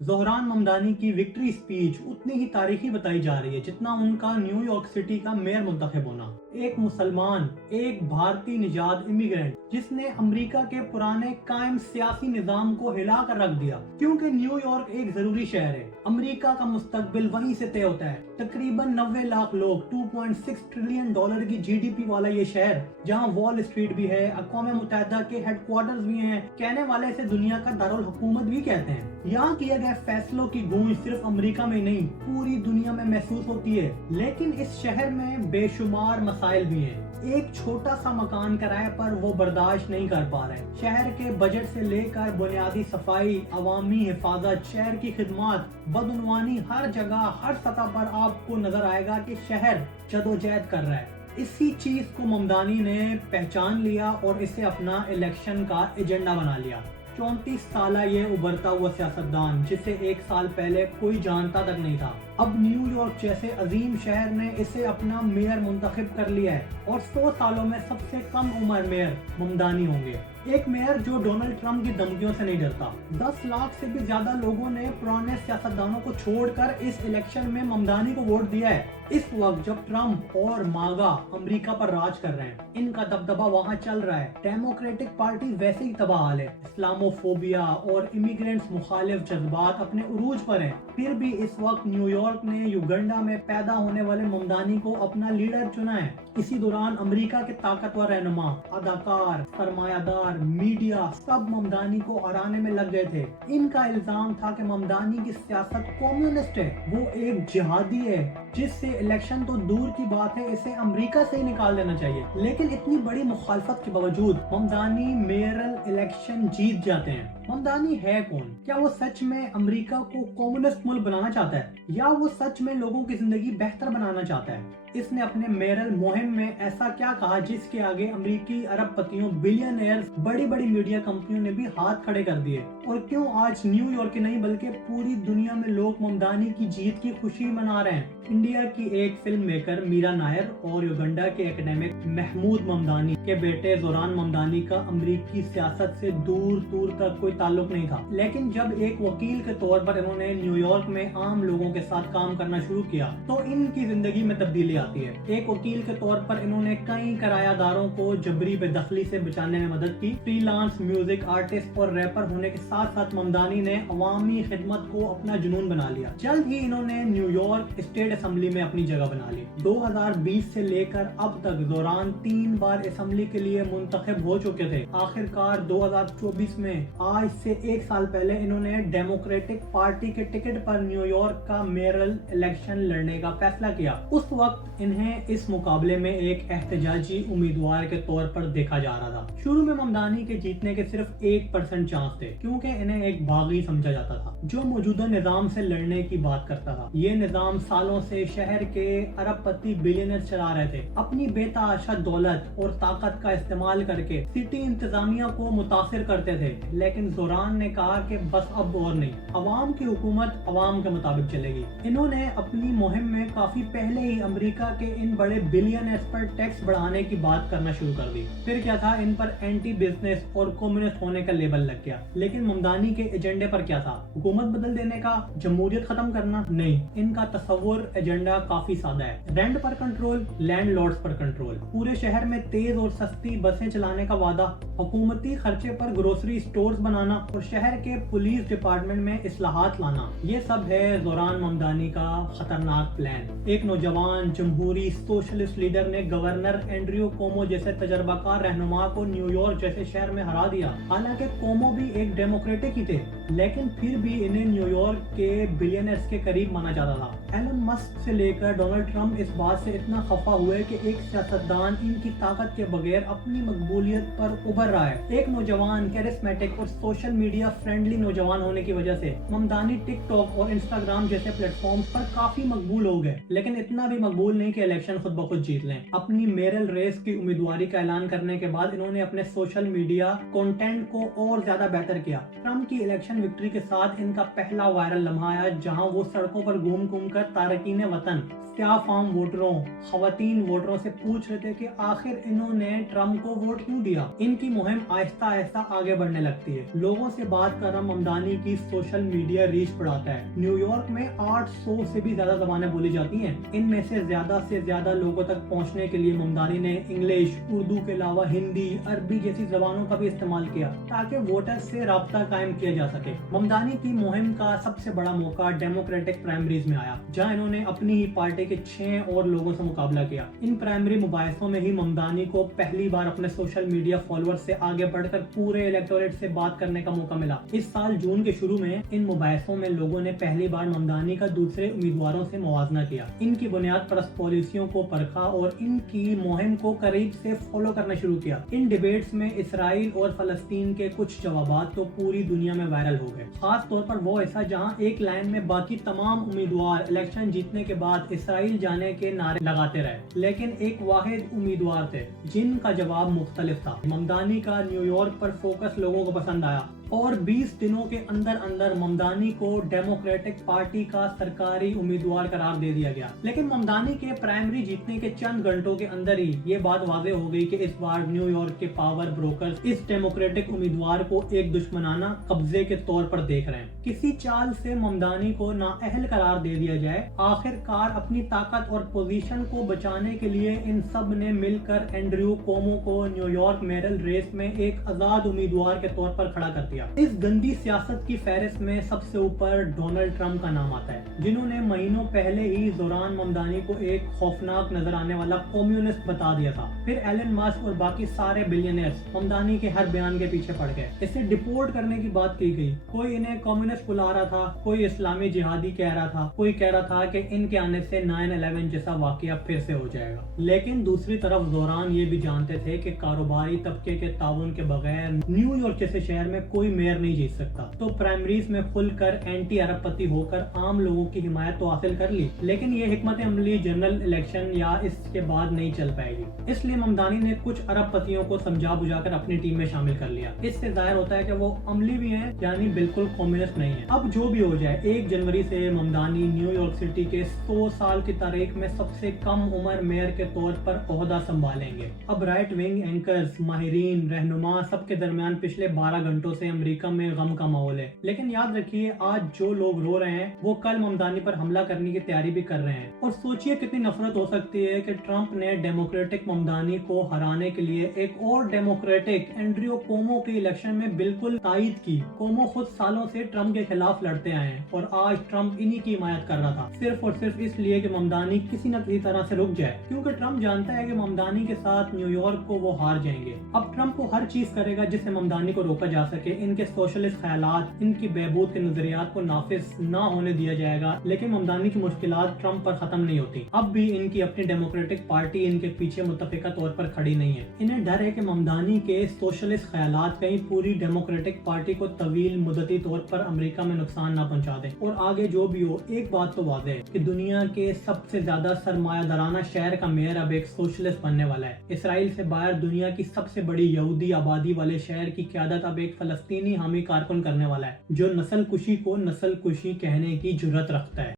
زہران ممدانی کی victory speech اتنی ہی تاریخی بتائی جا رہی ہے جتنا ان کا نیو یارک سٹی کا میئر منتخب ہونا۔ ایک مسلمان، ایک بھارتی نژاد امیگرینٹ جس نے امریکہ کے پرانے قائم سیاسی نظام کو ہلا کر رکھ دیا، کیونکہ نیو یارک ایک ضروری شہر ہے۔ امریکہ کا مستقبل وہیں سے طے ہوتا ہے۔ تقریباً 90 لاکھ لوگ، 2.6 ٹریلین ڈالر کی جی ڈی پی والا یہ شہر، جہاں وال اسٹریٹ بھی ہے، اقوام متحدہ کے ہیڈ کوارٹرز بھی ہیں، کہنے والے اسے دنیا کا دارالحکومت بھی کہتے ہیں۔ یہاں کیے گئے فیصلوں کی گونج صرف امریکہ میں نہیں، پوری دنیا میں محسوس ہوتی ہے۔ لیکن اس شہر میں بے شمار مسائل بھی ہیں۔ ایک چھوٹا سا مکان کرائے پر وہ برداشت نہیں کر پا رہے۔ شہر کے بجٹ سے لے کر بنیادی صفائی، عوامی حفاظت، شہر کی خدمات، بدعنوانی، ہر جگہ ہر سطح پر آپ کو نظر آئے گا کہ شہر جدوجہد کر رہا ہے۔ اسی چیز کو ممدانی نے پہچان لیا اور اسے اپنا الیکشن کا ایجنڈا بنا لیا۔ 34 سالہ یہ ابھرتا ہوا سیاستدان، جسے ایک سال پہلے کوئی جانتا تک نہیں تھا، اب نیو یارک جیسے عظیم شہر نے اسے اپنا میئر منتخب کر لیا ہے، اور 100 سالوں میں سب سے کم عمر میئر ممدانی ہوں گے۔ ایک میئر جو ڈونلڈ ٹرمپ کی دھمکیوں سے نہیں ڈرتا۔ 10 لاکھ سے بھی زیادہ لوگوں نے پرانے سیاستدانوں کو چھوڑ کر اس الیکشن میں ممدانی کو ووٹ دیا ہے۔ اس وقت جب ٹرمپ اور ماگا امریکہ پر راج کر رہے ہیں، ان کا دبدبا وہاں چل رہا ہے۔ ڈیموکریٹک پارٹی ویسے ہی تباہ حال ہے، اسلاموفوبیا اور امیگرینٹس مخالف جذبات اپنے عروج پر ہیں، پھر بھی اس وقت نیو یارک نے یوگنڈا میں پیدا ہونے والے ممدانی کو اپنا لیڈر چنا ہے۔ اسی دوران امریکہ کے طاقتور رہنما، اداکار، سرمایہ دار، میڈیا سب ممدانی کو ہرانے میں لگ گئے تھے۔ ان کا الزام تھا کہ ممدانی کی سیاست کمیونسٹ ہے، وہ ایک جہادی ہے، جس سے الیکشن تو دور کی بات ہے، اسے امریکہ سے ہی نکال دینا چاہیے۔ لیکن اتنی بڑی مخالفت کے باوجود ممدانی میئرل الیکشن جیت جاتے ہیں۔ ممدانی ہے کون؟ کیا وہ سچ میں امریکہ کو کمیونسٹ ملک بنانا چاہتا ہے، یا وہ سچ میں لوگوں کی زندگی بہتر بنانا چاہتا ہے؟ اس نے اپنے میئرل مہم میں ایسا کیا کہا جس کے آگے امریکی ارب پتیوں، بلینئرز، بڑی بڑی میڈیا کمپنیوں نے بھی ہاتھ کھڑے کر دیے؟ اور کیوں آج نیو یارک کی نہیں بلکہ پوری دنیا میں لوگ ممدانی کی جیت کی خوشی منا رہے ہیں؟ انڈیا کی ایک فلم میکر میرا نائر اور یوگنڈا کے ایکڈیمک محمود ممدانی کے بیٹے زوران ممدانی کا امریکی سیاست سے دور دور تک کوئی تعلق نہیں تھا، لیکن جب ایک وکیل کے طور پر انہوں نے نیو یارک میں عام لوگوں کے ساتھ کام کرنا شروع کیا تو ان کی زندگی میں تبدیلی آتی ہے۔ ایک وکیل کے طور پر انہوں نے کئی کرایہ داروں کو جبری بے دخلی سے بچانے میں مدد کی۔ فری لانس میوزک آرٹسٹ اور ریپر ہونے کے ساتھ ساتھ ممدانی نے عوامی خدمت کو اپنا جنون بنا لیا۔ جلد ہی انہوں نے نیو یارک اسٹیٹ اسمبلی میں اپنی جگہ بنا لی۔ 2020 سے لے کر اب تک زوران 3 بار اسمبلی کے لیے منتخب ہو چکے تھے۔ آخر کار 2024 میں آج سے 1 سال پہلے انہوں نے ڈیموکریٹک پارٹی کے ٹکٹ پر نیو یارک کا میئرل الیکشن لڑنے کا فیصلہ کیا۔ اس وقت انہیں اس مقابلے میں ایک احتجاجی امیدوار کے طور پر دیکھا جا رہا تھا۔ شروع میں ممدانی کے جیتنے کے صرف 1% چانس تھے، کیونکہ انہیں ایک باغی سمجھا جاتا تھا جو موجودہ نظام سے لڑنے کی بات کرتا تھا۔ یہ نظام سالوں سے شہر کے ارب پتی بلینئر چلا رہے تھے، اپنی بے تحاشا دولت اور طاقت کا استعمال کر کے سٹی انتظامیہ کو متاثر کرتے تھے۔ لیکن زوران نے کہا کہ بس اب اور نہیں، عوام کی حکومت عوام کے مطابق چلے گی۔ انہوں نے اپنی مہم میں کافی پہلے ہی امریکہ کے ان بڑے بلینئرز پر ٹیکس بڑھانے کی بات کرنا شروع کر دی۔ پھر کیا تھا، ان پر اینٹی بزنس اور کمیونسٹ ہونے کا لیبل لگ گیا۔ لیکن ممدانی کے ایجنڈے پر کیا تھا؟ حکومت بدل دینے کا، جمہوریت ختم کرنا؟ نہیں، ان کا تصور ایجنڈا کافی سادہ ہے۔ رینٹ پر کنٹرول، لینڈ لارڈز پر کنٹرول، پورے شہر میں تیز اور سستی بسیں چلانے کا وعدہ، حکومتی خرچے پر گروسری سٹورز بنانا اور شہر کے پولیس ڈپارٹمنٹ میں اصلاحات لانا، یہ سب ہے زوران ممدانی کا خطرناک پلان۔ ایک نوجوان جمہوری سوشلسٹ لیڈر نے گورنر اینڈریو کومو جیسے تجربہ کار رہنما کو نیو یارک جیسے شہر میں ہرا دیا۔ حالانکہ کومو بھی ایک ڈیموکریٹک ہی تھے، لیکن پھر بھی انہیں نیو یارک کے بلینئرز کے قریب مانا جاتا تھا۔ ایلن مسک سے لے کر ڈونلڈ ٹرمپ اس بات سے اتنا خفا ہوئے کہ ایک سیاستدان ان کی طاقت کے بغیر اپنی مقبولیت پر ابھر رہا ہے۔ ایک نوجوان، کیرسمیٹک اور سوشل میڈیا فرینڈلی نوجوان ہونے کی وجہ سے ممدانی ٹک ٹاک اور انسٹاگرام جیسے پلیٹ فارمز پر کافی مقبول ہو گئے، لیکن اتنا بھی مقبول نہیں کہ الیکشن خود بخود جیت لیں۔ اپنی میئرل ریس کی امیدواری کا اعلان کرنے کے بعد انہوں نے اپنے سوشل میڈیا کنٹینٹ کو اور زیادہ بہتر کیا۔ ٹرمپ کی الیکشن الیکشن وکٹری کے ساتھ ان کا پہلا وائرل لمحہ آیا جہاں وہ سڑکوں پر گھوم گھوم کر تارکین وطن، سیاہ فام ووٹروں، خواتین ووٹروں سے پوچھ رہے تھے کہ آخر انہوں نے ٹرمپ کو ووٹ کیوں دیا۔ ان کی مہم آہستہ آہستہ آگے بڑھنے لگتی ہے۔ لوگوں سے بات کرنا ممدانی کی سوشل میڈیا ریچ بڑھاتا ہے۔ نیو یارک میں 800 سے بھی زیادہ زبانیں بولی جاتی ہیں۔ ان میں سے زیادہ لوگوں تک پہنچنے کے لیے ممدانی نے انگلش، اردو کے علاوہ ہندی، عربی جیسی زبانوں کا بھی استعمال کیا تاکہ ووٹر سے رابطہ قائم کیا جا سکے۔ ممدانی کی مہم کا سب سے بڑا موقع ڈیموکریٹک پرائمریز میں آیا جہاں انہوں نے اپنی ہی پارٹی کے 6 اور لوگوں سے مقابلہ کیا۔ ان پرائمری مباحثوں میں ہی ممدانی کو پہلی بار اپنے سوشل میڈیا فالوور سے آگے بڑھ کر پورے الیکٹوریٹ سے بات کرنے کا موقع ملا۔ اس سال جون کے شروع میں ان مباحثوں میں لوگوں نے پہلی بار ممدانی کا دوسرے امیدواروں سے موازنہ کیا، ان کی بنیاد پرست پالیسیوں کو پرکھا اور ان کی مہم کو قریب سے فالو کرنا شروع کیا۔ ان ڈیبیٹس میں اسرائیل اور فلسطین کے کچھ جوابات تو پوری دنیا میں وائرل ہو گئے، خاص طور پر وہ حصہ جہاں ایک لائن میں باقی تمام امیدوار الیکشن جیتنے کے بعد اسرائیل جانے کے نعرے لگاتے رہے، لیکن ایک واحد امیدوار تھے جن کا جواب مختلف تھا۔ ممدانی کا نیو یارک پر فوکس لوگوں کو پسند آیا اور 20 دنوں کے اندر ممدانی کو ڈیموکریٹک پارٹی کا سرکاری امیدوار قرار دے دیا گیا۔ لیکن ممدانی کے پرائمری جیتنے کے چند گھنٹوں کے اندر ہی یہ بات واضح ہو گئی کہ اس بار نیو یارک کے پاور بروکرز اس ڈیموکریٹک امیدوار کو ایک دشمنانہ قبضے کے طور پر دیکھ رہے ہیں۔ کسی چال سے ممدانی کو نااہل قرار دے دیا جائے۔ آخر کار اپنی طاقت اور پوزیشن کو بچانے کے لیے ان سب نے مل کر اینڈریو کومو کو نیو یارک میئرل ریس میں ایک آزاد امیدوار کے طور پر کھڑا کر دیا۔ اس گندی سیاست کی فہرست میں سب سے اوپر ڈونلڈ ٹرمپ کا نام آتا ہے، جنہوں نے مہینوں پہلے ہی زوران ممدانی کو ایک خوفناک نظر آنے والا کمیونسٹ بتا دیا تھا۔ پھر ایلن ماسک اور باقی سارے بلینئرز ممدانی کے ہر بیان کے پیچھے پڑ گئے۔ اسے ڈپورٹ کرنے کی بات کی گئی، کوئی انہیں کمیونسٹ بلا رہا تھا، کوئی اسلامی جہادی کہہ رہا تھا، کوئی کہہ رہا تھا کہ ان کے آنے سے 9/11 جیسا واقعہ پھر سے ہو جائے گا۔ لیکن دوسری طرف زوران یہ بھی جانتے تھے کہ کاروباری طبقے کے تعاون کے بغیر نیو یارک جیسے شہر میں کوئی میئر نہیں جیت سکتا، تو پرائمریز میں کھل کر اینٹی عرب پتی ہو کر عام لوگوں کی حمایت تو حاصل کر لی، لیکن یہ حکمت عملی جنرل الیکشن یا اس کے بعد نہیں چل پائے گی۔ اس لیے ممدانی نے کچھ عرب پتیوں کو سمجھا بجھا کر اپنی ٹیم میں شامل کر لیا۔ اس سے ظاہر ہوتا ہے کہ وہ عملی بھی ہیں، یعنی بالکل کمیونسٹ نہیں ہیں۔ اب جو بھی ہو جائے، 1 جنوری سے ممدانی نیو یارک سٹی کے 100 سال کی تاریخ میں سب سے کم عمر میئر کے طور پر عہدہ سنبھالیں گے۔ اب رائٹ ونگ اینکرز، ماہرین، رہنما سب کے درمیان پچھلے 12 گھنٹوں سے امریکہ میں غم کا ماحول ہے۔ لیکن یاد رکھیے، آج جو لوگ رو رہے ہیں وہ کل ممدانی پر حملہ کرنے کی تیاری بھی کر رہے ہیں۔ اور سوچئے کتنی نفرت ہو سکتی ہے کہ ٹرمپ نے ڈیموکریٹک ممدانی کو ہرانے کے لیے ایک اور ڈیموکریٹک اینڈریو کومو کی الیکشن میں بالکل تائید کی۔ کومو خود سالوں سے ٹرمپ کے خلاف لڑتے آئے ہیں اور آج ٹرمپ انہی کی حمایت کر رہا تھا، صرف اور صرف اس لیے کہ ممدانی کسی نہ کسی طرح سے رک جائے، کیونکہ ٹرمپ جانتا ہے کہ ممدانی کے ساتھ نیو یارک کو وہ ہار جائیں گے۔ اب ٹرمپ کو ہر چیز کرے گا جس سے ممدانی کو روکا جا سکے، ان کے سوشلسٹ خیالات، ان کی بہبود کے نظریات کو نافذ نہ ہونے دیا جائے گا۔ لیکن ممدانی کی مشکلات ٹرمپ پر ختم نہیں ہوتی، اب بھی ان کی اپنی ڈیموکریٹک پارٹی ان کے پیچھے متفقہ طور پر کھڑی نہیں ہے۔ انہیں ڈر ہے کہ ممدانی کے سوشلسٹ خیالات کہیں پوری ڈیموکریٹک پارٹی کو طویل مدتی طور پر امریکہ میں نقصان نہ پہنچا دیں۔ اور آگے جو بھی ہو، ایک بات تو واضح ہے کہ دنیا کے سب سے زیادہ سرمایہ دارانہ شہر کا میئر اب ایک سوشلسٹ بننے والا ہے۔ اسرائیل سے باہر دنیا کی سب سے بڑی یہودی آبادی والے شہر کی قیادت اب ایک فلسطینی حامی کارکن کرنے والا ہے، جو نسل کشی کو نسل کشی کہنے کی جرات رکھتا ہے۔